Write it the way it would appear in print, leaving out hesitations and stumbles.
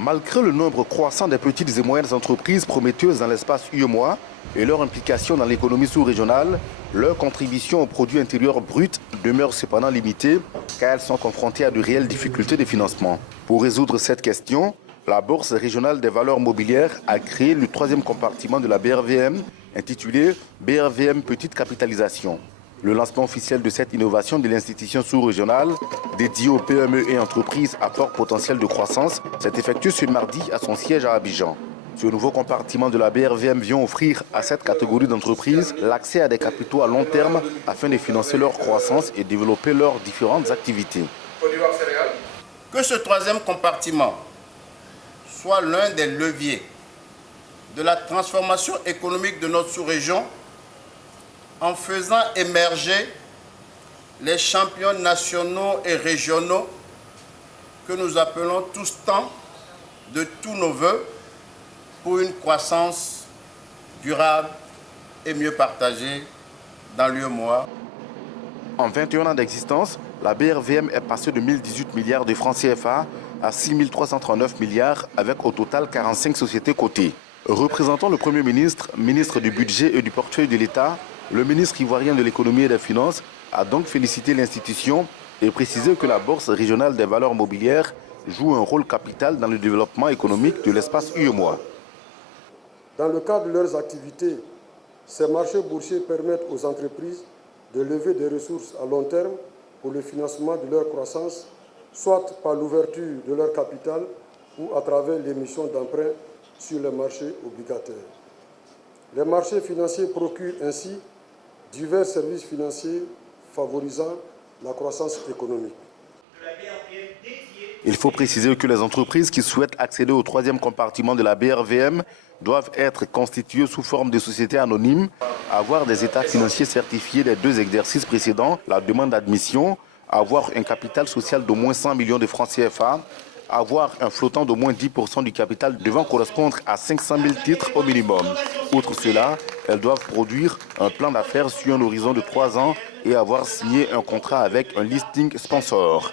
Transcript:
Malgré le nombre croissant des petites et moyennes entreprises prometteuses dans l'espace UEMOA et leur implication dans l'économie sous-régionale, leur contribution au produit intérieur brut demeure cependant limitée car elles sont confrontées à de réelles difficultés de financement. Pour résoudre cette question, la Bourse régionale des valeurs mobilières a créé le troisième compartiment de la BRVM intitulé BRVM Petite Capitalisation. Le lancement officiel de cette innovation de l'institution sous-régionale dédiée aux PME et entreprises à fort potentiel de croissance s'est effectué ce mardi à son siège à Abidjan. Ce nouveau compartiment de la BRVM vient offrir à cette catégorie d'entreprises l'accès à des capitaux à long terme afin de financer leur croissance et développer leurs différentes activités. Que ce troisième compartiment soit l'un des leviers de la transformation économique de notre sous-région en faisant émerger les champions nationaux et régionaux que nous appelons tous tant de tous nos voeux pour une croissance durable et mieux partagée dans l'UEMOA. En 21 ans d'existence, la BRVM est passée de 1018 milliards de francs CFA à 6339 milliards avec au total 45 sociétés cotées. Représentant le Premier ministre, ministre du Budget et du Portefeuille de l'État, le ministre ivoirien de l'économie et des finances a donc félicité l'institution et précisé que la Bourse régionale des valeurs mobilières joue un rôle capital dans le développement économique de l'espace UEMOA. Dans le cadre de leurs activités, ces marchés boursiers permettent aux entreprises de lever des ressources à long terme pour le financement de leur croissance, soit par l'ouverture de leur capital ou à travers l'émission d'emprunts sur les marchés obligataires. Les marchés financiers procurent ainsi divers services financiers favorisant la croissance économique. Il faut préciser que les entreprises qui souhaitent accéder au troisième compartiment de la BRVM doivent être constituées sous forme de sociétés anonymes, avoir des états financiers certifiés des 2 exercices précédents, la demande d'admission, avoir un capital social d'au moins 100 millions de francs CFA, avoir un flottant d'au moins 10% du capital devant correspondre à 500 000 titres au minimum. Outre cela, elles doivent produire un plan d'affaires sur un horizon de 3 ans et avoir signé un contrat avec un listing sponsor.